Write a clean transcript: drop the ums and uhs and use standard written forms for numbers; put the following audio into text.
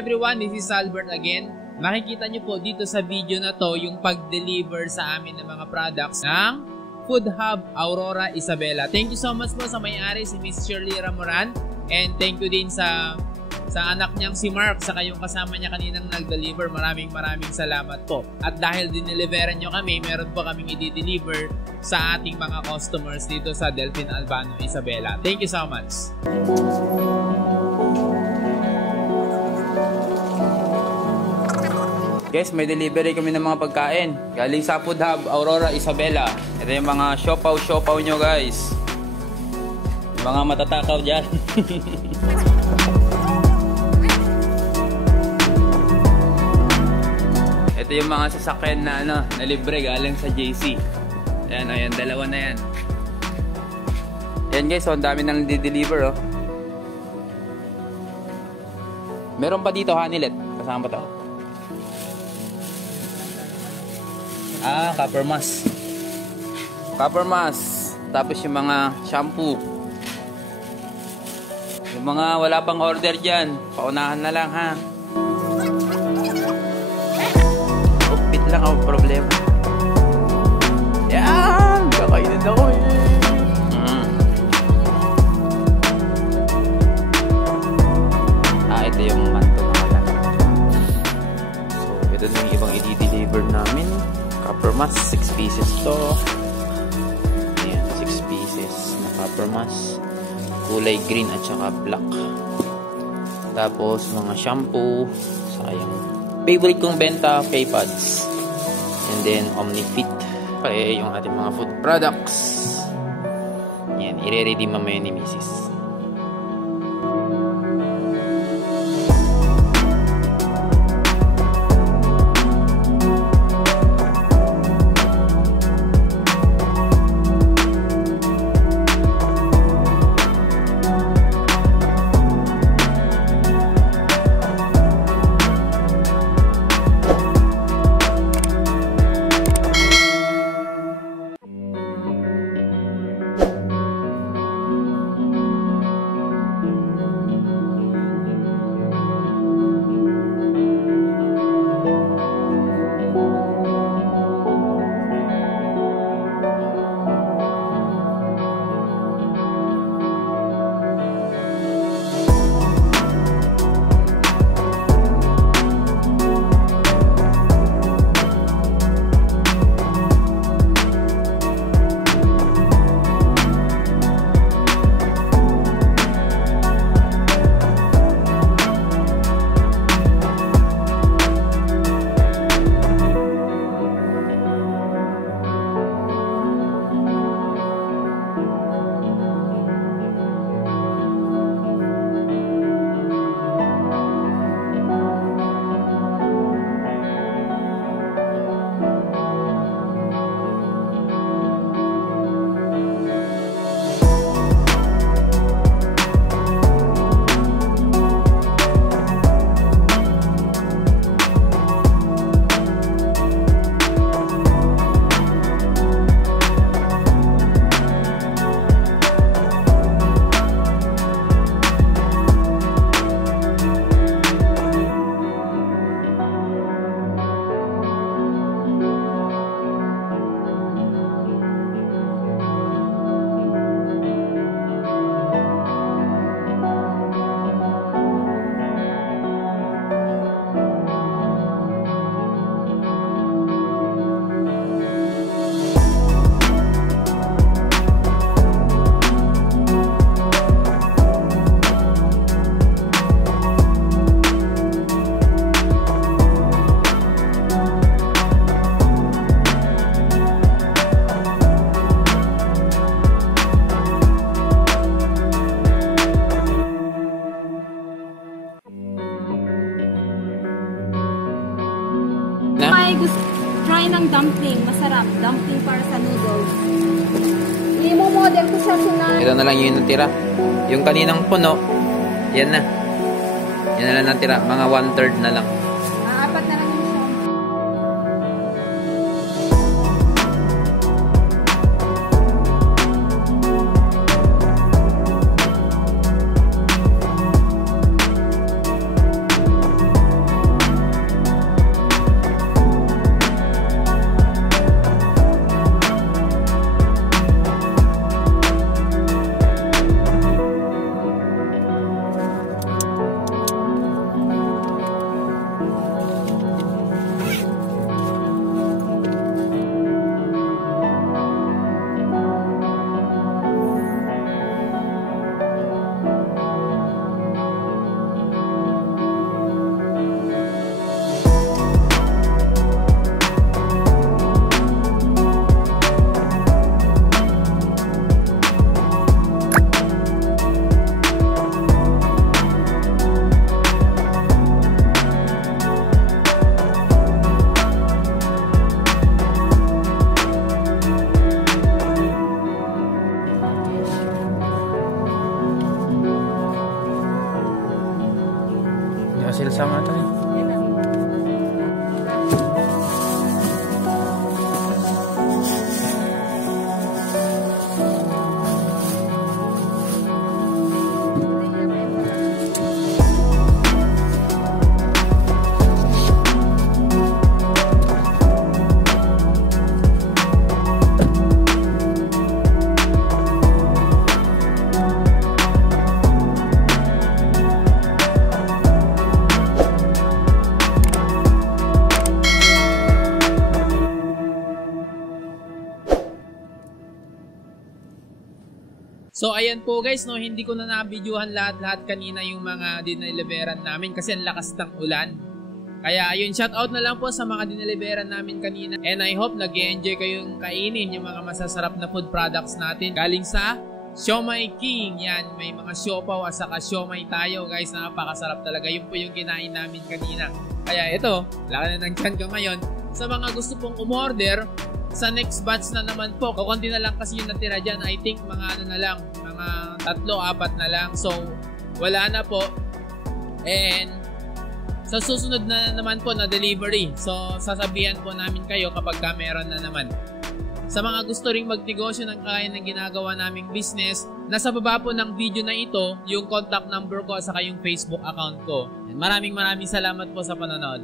everyone, this is Albert again. Makikita nyo po dito sa video na to yung pag-deliver sa amin ng mga products ng Food Hub Aurora Isabela. Thank you so much po sa may-ari si Miss Shirley Ramoran, and thank you din sa anak niyang si Mark, saka yung kasama niya kaninang nag-deliver. Maraming salamat po. At dahil dineliveran nyo kami, meron po kaming i-deliver sa ating mga customers dito sa DELFIN Albano, Isabela. Thank you so much. Guys, may delivery kami ng mga pagkain. Galing sa Food Hub Aurora Isabela. Ito yung mga SIOPAO nyo guys. Yung mga matatakaw dyan. Ito yung mga sasakyan na na libre galing sa JC. Ayan, ayan, dalawa na yan. Ayan guys, so ang dami nang di-deliver oh. Meron pa dito hanilet, kasama to. Copper mask. Copper mask. Tapos yung mga shampoo. Yung mga wala pang order dyan, paunahan na lang ha. Lang ang problema. Yan! Kakainin ako eh. Ito yung manto na wala. So, ito na yung ibang i-deliver namin. Copper mask, 6 pieces to. Ayan, 6 pieces na copper mask. Kulay green at saka black. Tapos, mga shampoo. Saka yung favorite kong benta, K-Pads. And then, Omnifit. Yung ating mga food products. Yan, i-ready mamaya ni Mrs. Try ng dumpling. Masarap. Dumpling para sa noodles. I-model ko siya sinay. Ito na lang yung natira. Yung kaninang puno, yan na. Yan na lang natira. Mga 1/3 na lang. Apat na lang yung siya. parcel sa mga tayo. Yan lang. So ayan po guys, no, hindi ko na na-videohan lahat-lahat kanina yung mga dineliveran namin kasi ang lakas ng ulan. Kaya ayun, shoutout na lang po sa mga dineliveran namin kanina. And I hope nag-enjoy kayong kainin yung mga masasarap na food products natin. Galing sa SIOMAI King. Yan, may mga SIOPAO at saka SIOMAI tayo guys. Napakasarap talaga. Yun po yung kinain namin kanina. Kaya ito, laki na ng tiyan ko ngayon. Sa mga gusto pong umorder, sa next batch na naman po, kukunti na lang kasi yung natira dyan. I think mga ano na lang, mga 3-4 na lang. So, wala na po. And sa susunod na naman po na delivery. So, sasabihan po namin kayo kapag meron na naman. Sa mga gusto ring magnegosyo ng kaya ng ginagawa naming business, nasa baba po ng video na ito, yung contact number ko at saka yung Facebook account ko. And maraming salamat po sa panonood.